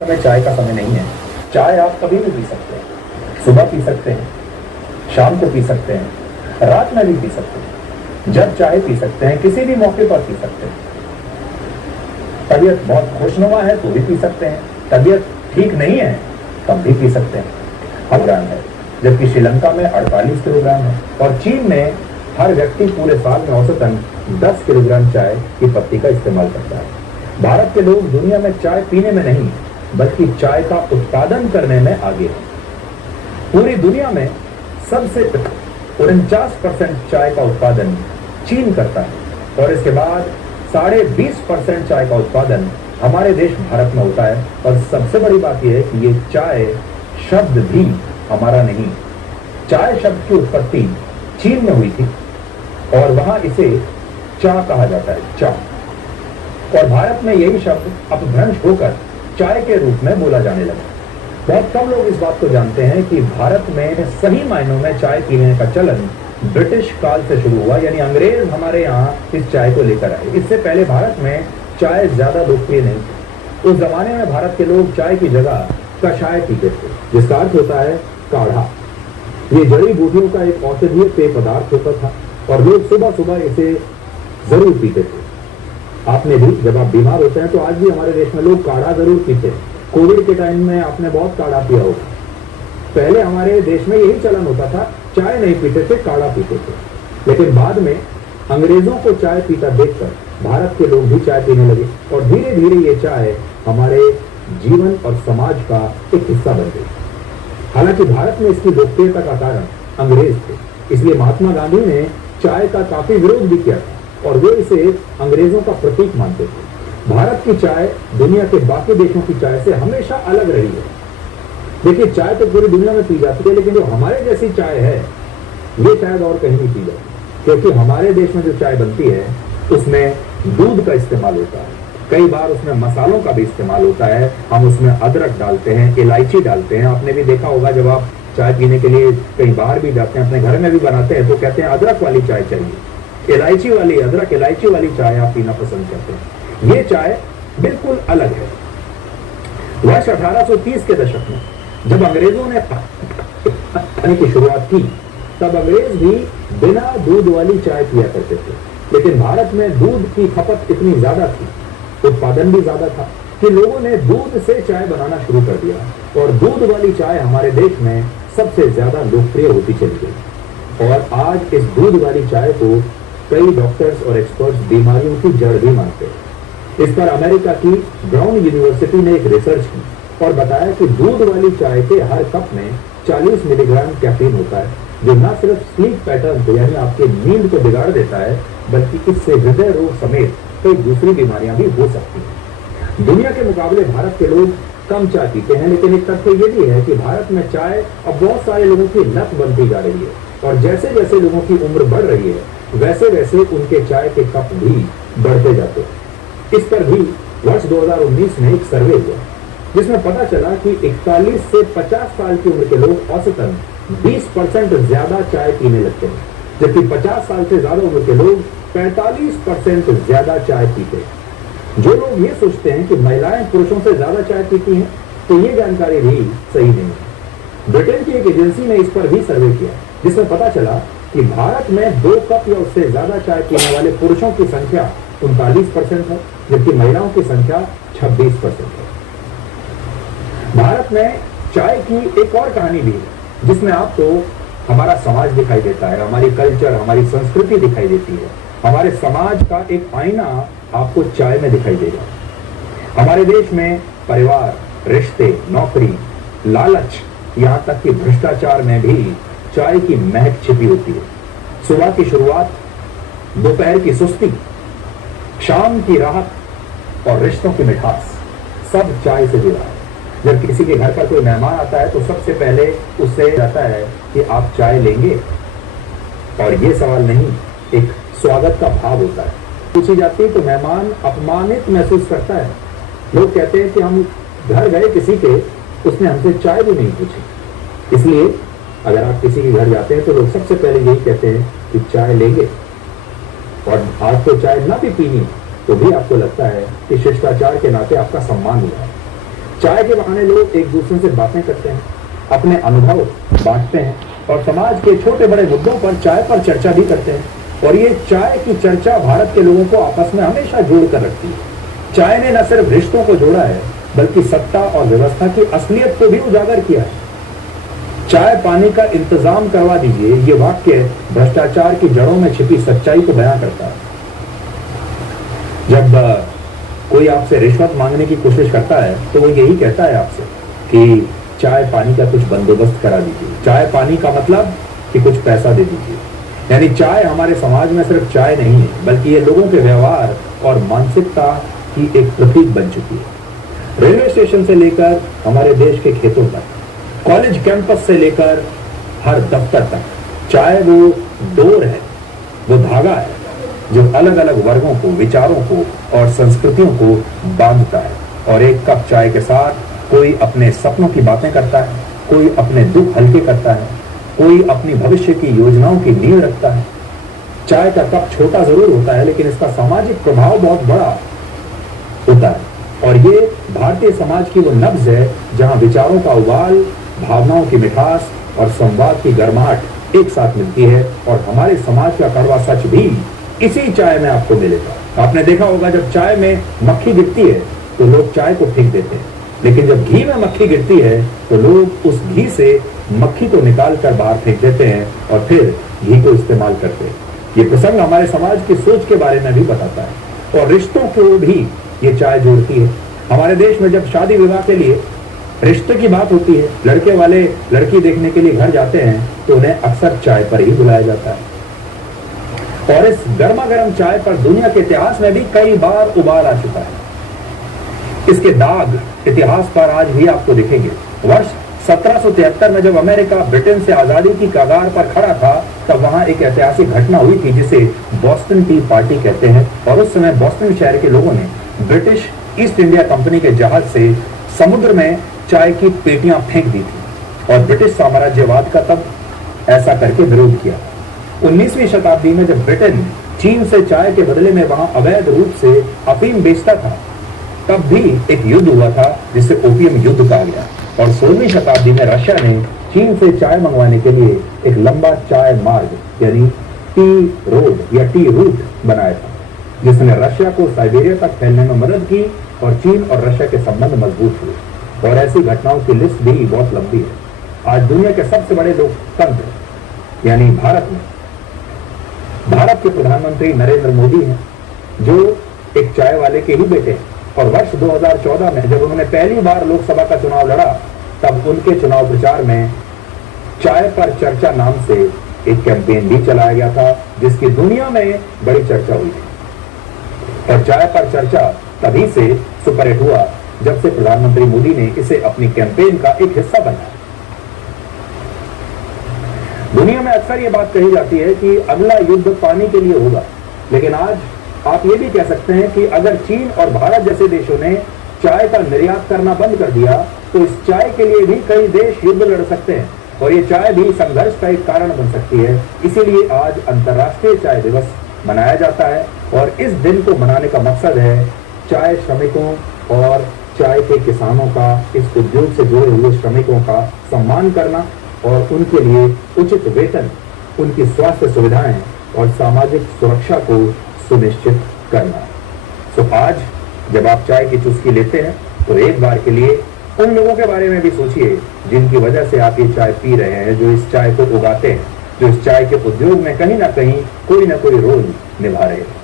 समय चाय का समय नहीं है। चाय आप कभी भी पी सकते हैं। सुबह पी सकते हैं, शाम को पी सकते हैं, रात में भी पी सकते हैं। जब चाय पी सकते हैं, किसी भी मौके पर पी सकते हैं। तबीयत बहुत खुशनुमा है तो भी पी सकते हैं, तबीयत ठीक नहीं है तब भी पी सकते हैं। किलोग्राम है, जबकि श्रीलंका में 48 किलोग्राम है और चीन में हर व्यक्ति पूरे साल में औसतन 10 किलोग्राम चाय की पत्ती का इस्तेमाल करता है। भारत के लोग दुनिया में चाय पीने में नहीं बल्कि चाय का उत्पादन करने में आगे हैं। पूरी दुनिया में सबसे 49% चाय का उत्पादन चीन करता है और इसके बाद 20.5% चाय का उत्पादन हमारे देश भारत में होता है। और सबसे बड़ी बात यह है कि ये चाय शब्द भी हमारा नहीं। चाय शब्द की उत्पत्ति चीन में हुई थी और वहां इसे चा कहा जाता है, चा। और भारत में यही शब्द अपभ्रंश होकर चाय के रूप में बोला जाने लगा। बहुत कम लोग इस बात को जानते हैं कि भारत में सही मायनों में चाय पीने का चलन ब्रिटिश काल से शुरू हुआ, यानी अंग्रेज हमारे यहाँ इस चाय को लेकर आए। इससे पहले भारत में चाय ज्यादा लोकप्रिय नहीं थी। उस जमाने में भारत के लोग चाय की जगह कषाय पीते थे, जिसका अर्थ होता है काढ़ा। ये जड़ी बूटियों का एक औषधीय पेय पदार्थ होता था और लोग सुबह सुबह इसे जरूर पीते थे। आपने भी, जब आप बीमार होते हैं तो आज भी हमारे देश में लोग काढ़ा जरूर पीते हैं। कोविड के टाइम में आपने बहुत काढ़ा पिया होगा। पहले हमारे देश में यही चलन होता था, चाय नहीं पीते थे, काढ़ा पीते थे। लेकिन बाद में अंग्रेजों को चाय पीता देखकर भारत के लोग भी चाय पीने लगे और धीरे धीरे ये चाय हमारे जीवन और समाज का एक हिस्सा बन गई। हालांकि भारत में इसकी लोकप्रियता का कारण अंग्रेज थे, इसलिए महात्मा गांधी ने चाय का काफी विरोध भी किया था और वे इसे अंग्रेजों का प्रतीक मानते थे। भारत की चाय दुनिया के बाकी देशों की चाय से हमेशा अलग रही है। देखिए, चाय तो पूरी दुनिया में पी जाती है, लेकिन जो हमारे जैसी चाय है ये शायद और कहीं नहीं पी जाती, क्योंकि हमारे देश में जो चाय बनती है उसमें दूध का इस्तेमाल होता है, कई बार उसमें मसालों का भी इस्तेमाल होता है। हम उसमें अदरक डालते हैं, इलायची डालते हैं। आपने भी देखा होगा, जब आप चाय पीने के लिए कहीं बाहर भी जाते हैं, अपने घर में भी बनाते हैं, तो कहते हैं अदरक वाली चाय चाहिए, इलायची वाली, अदरक इलायची वाली चाय आप पीना पसंद करते हैं। ये चाय बिल्कुल अलग है। वर्ष 1830 के दशक में जब अंग्रेजों ने पानी की शुरुआत की, तब अंग्रेज भी बिना दूध वाली चाय पिया करते थे। लेकिन भारत में दूध की खपत इतनी ज्यादा थी, उत्पादन भी ज्यादा था, कि लोगों ने दूध से चाय बनाना शुरू कर दिया और दूध वाली चाय हमारे देश में सबसे ज्यादा लोकप्रिय होती चली गई। और आज इस दूध वाली चाय को कई डॉक्टर्स और एक्सपर्ट्स बीमारियों की जड़ भी मानते हैं। इस पर अमेरिका की ब्राउन यूनिवर्सिटी ने एक रिसर्च की और बताया कि दूध वाली चाय के हर कप में 40 मिलीग्राम कैफीन होता है, जो न सिर्फ स्लीप पैटर्न को, यानी आपके नींद को बिगाड़ देता है, बल्कि इससे हृदय रोग समेत कई दूसरी बीमारियां भी हो सकती हैं। दुनिया के मुकाबले भारत के लोग कम चाय पीते हैं, लेकिन एक तथ्य ये भी है कि भारत में चाय अब बहुत सारे लोगों की लत बनती जा रही है और जैसे जैसे लोगों की उम्र बढ़ रही है वैसे वैसे उनके चाय के कप भी बढ़ते जाते हैं। इस पर भी वर्ष 2019 में एक सर्वे हुआ जिसमें पता चला कि 41 से 50 साल की उम्र के लोग औसतन 20% ज्यादा चाय पीने लगते हैं, जबकि 50 साल से ज्यादा उम्र के लोग 45% ज्यादा चाय पीते हैं। जो लोग ये सोचते हैं कि महिलाएं पुरुषों से ज्यादा चाय पीती हैं, तो ये जानकारी भी सही नहीं है। ब्रिटेन की एक एजेंसी ने इस पर भी सर्वे किया जिसमें पता चला कि भारत में 2 कप या उससे ज्यादा चाय पीने वाले पुरुषों की संख्या 39% है, जबकि महिलाओं की संख्या 26% है। भारत में चाय की एक और कहानी भी है जिसमें आपको हमारा समाज दिखाई देता है, हमारी कल्चर, हमारी संस्कृति दिखाई देती है। हमारे समाज का एक आईना आपको चाय में दिखाई देगा। हमारे देश में परिवार, रिश्ते, नौकरी, लालच, यहाँ तक कि भ्रष्टाचार में भी चाय की महक छिपी होती है। सुबह की शुरुआत, दोपहर की सुस्ती, शाम की राहत और रिश्तों की मिठास सब चाय से जुड़ा है। जब किसी के घर पर कोई मेहमान आता है तो सबसे पहले उससे जाता है कि आप चाय लेंगे, और ये सवाल नहीं, एक स्वागत का भाव होता है। पूछी जाती है तो मेहमान अपमानित महसूस करता है। लोग कहते हैं कि हम घर गए किसी के, उसने हमसे चाय भी नहीं पूछी। इसलिए अगर आप किसी के घर जाते हैं तो लोग सबसे पहले यही कहते हैं कि चाय लेंगे, और आपको चाय ना भी पीनी तो भी आपको लगता है कि शिष्टाचार के नाते आपका सम्मान हुआ है। चाय के बहाने लोग एक दूसरे से बातें करते हैं, अपने अनुभव बांटते हैं और समाज के छोटे बड़े मुद्दों पर चाय पर चर्चा भी करते हैं। और ये चाय की चर्चा भारत के लोगों को आपस में हमेशा जोड़ कर रखती है। चाय ने न सिर्फ रिश्तों को जोड़ा है, बल्कि सत्ता और व्यवस्था की असलियत को भी उजागर किया है। चाय पानी का इंतजाम करवा दीजिए, ये वाक्य भ्रष्टाचार की जड़ों में छिपी सच्चाई को बयां करता है। जब कोई आपसे रिश्वत मांगने की कोशिश करता है तो वो यही कहता है आपसे कि चाय पानी का कुछ बंदोबस्त करा दीजिए। चाय पानी का मतलब कि कुछ पैसा दे दीजिए। यानी चाय हमारे समाज में सिर्फ चाय नहीं है, बल्कि ये लोगों के व्यवहार और मानसिकता की एक प्रतीक बन चुकी है। रेलवे स्टेशन से लेकर हमारे देश के खेतों तक, कॉलेज कैंपस से लेकर हर दफ्तर तक, चाय वो डोर है, वो धागा है जो अलग अलग वर्गों को, विचारों को और संस्कृतियों को बांधता है। और एक कप चाय के साथ कोई अपने सपनों की बातें करता है, कोई अपने दुख हल्के करता है, कोई अपनी भविष्य की योजनाओं की नींव रखता है। चाय का कप छोटा जरूर होता है, लेकिन इसका सामाजिक प्रभाव बहुत बड़ा होता है। और ये भारतीय समाज की वो नब्ज है जहां विचारों का उबाल, भावनाओं की मिठास और संवाद की गर्माहट एक साथ मिलती है। और हमारे समाज का कड़वा सच भी इसी चाय में आपको मिलेगा। आपने देखा होगा, जब चाय में मक्खी गिरती है तो लोग चाय को फेंक देते हैं, लेकिन जब घी में मक्खी गिरती है तो लोग उस घी से मक्खी को निकाल कर बाहर फेंक देते हैं और फिर घी को इस्तेमाल करते हैं। ये प्रसंग हमारे समाज की सोच के बारे में भी बताता है और रिश्तों को भी ये चाय जोड़ती है। हमारे देश में जब शादी विवाह के लिए रिश्ते की बात होती है, लड़के वाले लड़की देखने के लिए घर जाते हैं तो उन्हें अक्सर चाय पर ही बुलाया जाता है। और इस गर्मा गर्म चाय पर दुनिया के इतिहास में भी कई बार उबाल आ चुका है। इसके दाग इतिहास पर आज भी आपको दिखेंगे। वर्ष 1773 में जब अमेरिका ब्रिटेन से आजादी की कगार पर खड़ा था, तब वहां एक ऐतिहासिक घटना हुई थी जिसे बॉस्टन टी पार्टी कहते हैं। और उस समय बॉस्टन शहर के लोगों ने ब्रिटिश ईस्ट इंडिया कंपनी के जहाज से समुद्र में चाय की पेटियां फेंक दी थी और ब्रिटिश साम्राज्यवाद का तब ऐसा करके विरोध किया। 19वीं शताब्दी में जब ब्रिटेन चीन से चाय के बदले में वहां अवैध रूप से अफीम बेचता था, तब भी एक युद्ध हुआ था जिसे ओपियम युद्ध कहा गया। और 16वीं शताब्दी में रशिया ने चीन से चाय मंगवाने के लिए एक लंबा चाय मार्ग यानी टी रोड या टी रूट बनाया था, जिसने रशिया को साइबेरिया तक फैलने में मदद की और चीन और रशिया के संबंध मजबूत हुए। और ऐसी घटनाओं की लिस्ट भी बहुत लंबी है। आज दुनिया के सबसे बड़े लोकतंत्र यानी भारत के प्रधानमंत्री नरेंद्र मोदी हैं, जो एक चाय वाले के ही बेटे हैं। और वर्ष 2014 में जब उन्होंने पहली बार लोकसभा का चुनाव लड़ा, तब उनके चुनाव प्रचार में चाय पर चर्चा नाम से एक कैंपेन भी चलाया गया था, जिसकी दुनिया में बड़ी चर्चा हुई थी। और चाय पर चर्चा तभी से सुपरहिट हुआ जब से प्रधानमंत्री मोदी ने इसे अपनी कैंपेन का एक हिस्सा बनाया। दुनिया में अक्सर ये बात कही जाती है कि अगला युद्ध पानी के लिए होगा, लेकिन आज आप ये भी कह सकते हैं कि अगर चीन और भारत जैसे देशों ने चाय का निर्यात करना बंद कर दिया तो इस चाय के लिए भी कई देश युद्ध लड़ सकते हैं और ये चाय भी संघर्ष का एक कारण बन सकती है। इसीलिए आज अंतर्राष्ट्रीय चाय दिवस मनाया जाता है और इस दिन को मनाने का मकसद है चाय श्रमिकों और चाय के किसानों का, इस उद्योग से जुड़े हुए श्रमिकों का सम्मान करना और उनके लिए उचित वेतन, उनकी स्वास्थ्य सुविधाएं और सामाजिक सुरक्षा को सुनिश्चित करना। तो आज जब आप चाय की चुस्की लेते हैं तो एक बार के लिए उन लोगों के बारे में भी सोचिए जिनकी वजह से आप ये चाय पी रहे हैं, जो इस चाय को उगाते हैं, जो इस चाय के उद्योग में कहीं ना कहीं कोई ना कोई रोल निभा रहे हैं।